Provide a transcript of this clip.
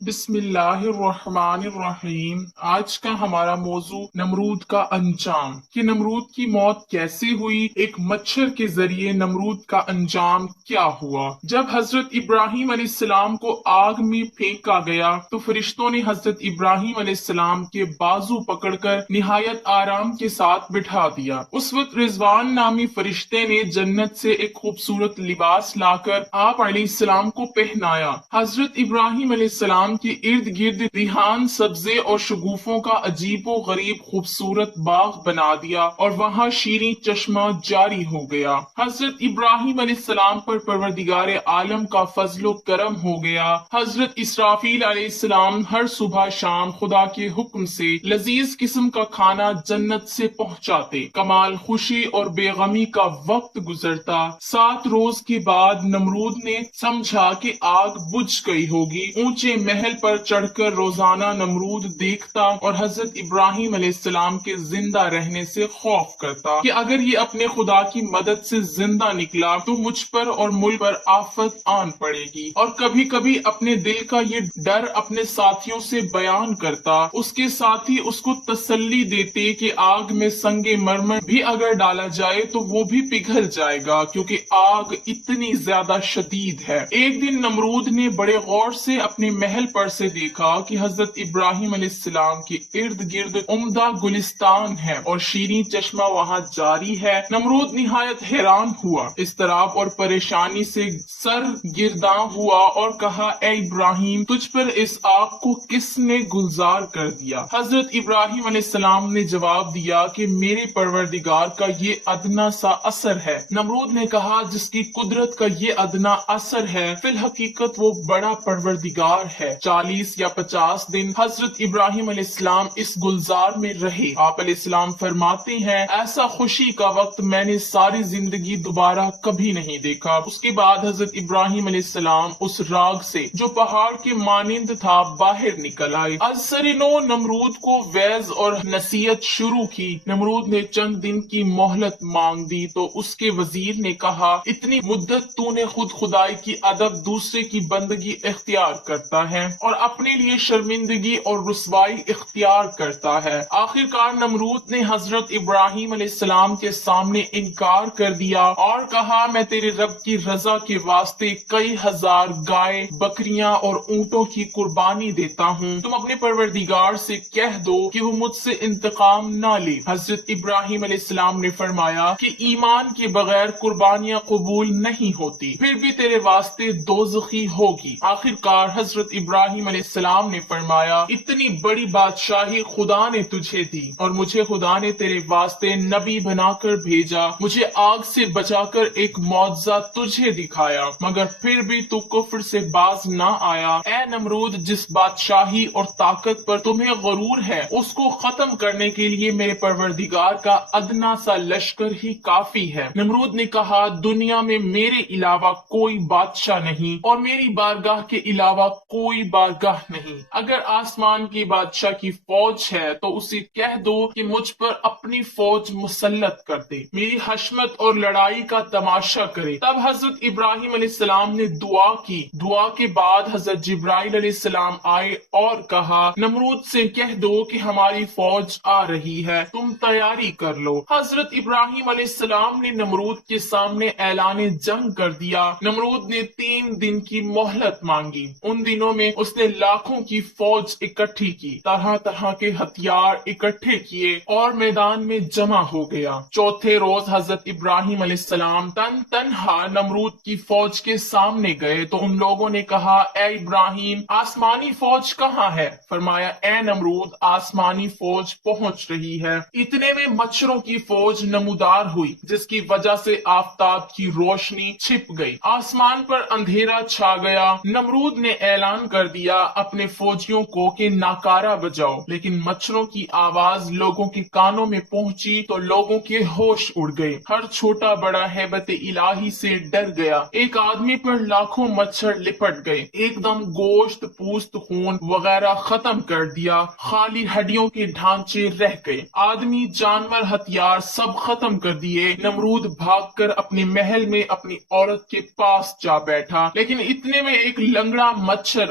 بسم اللہ الرحمن الرحیم۔ آج کا ہمارا موضوع نمرود کا انجام کہ نمرود کی موت کیسے ہوئی، ایک مچھر کے ذریعے نمرود کا انجام کیا ہوا۔ جب حضرت ابراہیم علیہ السلام کو آگ میں پھینکا گیا تو فرشتوں نے حضرت ابراہیم علیہ السلام کے بازو پکڑ کر نہایت آرام کے ساتھ بٹھا دیا۔ اس وقت رضوان نامی فرشتے نے جنت سے ایک خوبصورت لباس لا کر آپ علیہ السلام کو پہنایا۔ حضرت ابراہیم علیہ السلام کے ارد گرد ریحان سبزے اور شگوفوں کا عجیب و غریب خوبصورت باغ بنا دیا اور وہاں شیریں چشمہ جاری ہو گیا۔ حضرت ابراہیم علیہ السلام پر پروردگار عالم کا فضل و کرم ہو گیا۔ حضرت اسرافیل علیہ السلام ہر صبح شام خدا کے حکم سے لذیذ قسم کا کھانا جنت سے پہنچاتے۔ کمال خوشی اور بے غمی کا وقت گزرتا۔ 7 روز کے بعد نمرود نے سمجھا کہ آگ بجھ گئی ہوگی۔ اونچے محل پر چڑھ کر روزانہ نمرود دیکھتا اور حضرت ابراہیم علیہ السلام کے زندہ رہنے سے خوف کرتا کہ اگر یہ اپنے خدا کی مدد سے زندہ نکلا تو مجھ پر اور ملک پر آفت آن پڑے گی، اور کبھی کبھی اپنے دل کا یہ ڈر اپنے ساتھیوں سے بیان کرتا۔ اس کے ساتھی اس کو تسلی دیتے کہ آگ میں سنگ مرمر بھی اگر ڈالا جائے تو وہ بھی پگھل جائے گا کیونکہ آگ اتنی زیادہ شدید ہے۔ ایک دن نمرود نے بڑے غور سے اپنے محل پر سے دیکھا کہ حضرت ابراہیم علیہ السلام کے ارد گرد عمدہ گلستان ہے اور شیریں چشمہ وہاں جاری ہے۔ نمرود نہایت حیران ہوا، اضطراب اور پریشانی سے سر گرداں ہوا اور کہا، اے ابراہیم، تجھ پر اس آگ کو کس نے گلزار کر دیا؟ حضرت ابراہیم علیہ السلام نے جواب دیا کہ میرے پروردگار کا یہ ادنا سا اثر ہے۔ نمرود نے کہا، جس کی قدرت کا یہ ادنا اثر ہے، فی الحقیقت وہ بڑا پروردگار ہے۔ 40 یا 50 دن حضرت ابراہیم علیہ السلام اس گلزار میں رہے۔ آپ علیہ السلام فرماتے ہیں، ایسا خوشی کا وقت میں نے ساری زندگی دوبارہ کبھی نہیں دیکھا۔ اس کے بعد حضرت ابراہیم علیہ السلام اس راگ سے جو پہاڑ کے مانند تھا باہر نکل آئے۔ از سر نو نمرود کو وعظ اور نصیحت شروع کی۔ نمرود نے چند دن کی مہلت مانگ دی تو اس کے وزیر نے کہا، اتنی مدت تو نے خود خدائی کی ادب دوسرے کی بندگی اختیار کرتا ہے اور اپنے لیے شرمندگی اور رسوائی اختیار کرتا ہے۔ آخر کار نمرود نے حضرت ابراہیم علیہ السلام کے سامنے انکار کر دیا اور کہا، میں تیرے رب کی رضا کے واسطے کئی ہزار گائے، بکریاں اور اونٹوں کی قربانی دیتا ہوں۔ تم اپنے پروردگار سے کہہ دو کہ وہ مجھ سے انتقام نہ لے۔ حضرت ابراہیم علیہ السلام نے فرمایا کہ ایمان کے بغیر قربانیاں قبول نہیں ہوتی، پھر بھی تیرے واسطے دوزخی ہوگی۔ آخر کار حضرت ابراہیم علیہ السلام نے فرمایا، اتنی بڑی بادشاہی خدا نے تجھے دی اور مجھے خدا نے تیرے واسطے نبی بنا کر بھیجا، مجھے آگ سے بچا کر ایک معجزہ تجھے دکھایا، مگر پھر بھی تو کفر سے باز نہ آیا۔ اے نمرود، جس بادشاہی اور طاقت پر تمہیں غرور ہے اس کو ختم کرنے کے لیے میرے پروردگار کا ادنا سا لشکر ہی کافی ہے۔ نمرود نے کہا، دنیا میں میرے علاوہ کوئی بادشاہ نہیں اور میری بارگاہ کے علاوہ کوئی بارگاہ نہیں۔ اگر آسمان کی بادشاہ کی فوج ہے تو اسے کہہ دو کہ مجھ پر اپنی فوج مسلط کر دے، میری حشمت اور لڑائی کا تماشا کرے۔ تب حضرت ابراہیم علیہ السلام نے دعا کی۔ دعا کے بعد حضرت جبرائیل علیہ السلام آئے اور کہا، نمرود سے کہہ دو کہ ہماری فوج آ رہی ہے، تم تیاری کر لو۔ حضرت ابراہیم علیہ السلام نے نمرود کے سامنے اعلان جنگ کر دیا۔ نمرود نے 3 دن کی مہلت مانگی۔ ان دنوں میں اس نے لاکھوں کی فوج اکٹھی کی، طرح طرح کے ہتھیار اکٹھے کیے اور میدان میں جمع ہو گیا۔ چوتھے روز حضرت ابراہیم علیہ السلام تنہا نمرود کی فوج کے سامنے گئے تو ان لوگوں نے کہا، اے ابراہیم، آسمانی فوج کہاں ہے؟ فرمایا، اے نمرود، آسمانی فوج پہنچ رہی ہے۔ اتنے میں مچھروں کی فوج نمودار ہوئی جس کی وجہ سے آفتاب کی روشنی چھپ گئی، آسمان پر اندھیرا چھا گیا۔ نمرود نے اعلان کر دیا اپنے فوجیوں کو کہ ناکارہ بجاؤ، لیکن مچھروں کی آواز لوگوں کے کانوں میں پہنچی تو لوگوں کے ہوش اڑ گئے۔ ہر چھوٹا بڑا ہیبت الہی سے ڈر گیا۔ ایک آدمی پر لاکھوں مچھر لپٹ گئے، ایک دم گوشت پوست خون وغیرہ ختم کر دیا، خالی ہڈیوں کے ڈھانچے رہ گئے۔ آدمی جانور ہتھیار سب ختم کر دیے۔ نمرود بھاگ کر اپنے محل میں اپنی عورت کے پاس جا بیٹھا، لیکن اتنے میں ایک لنگڑا مچھر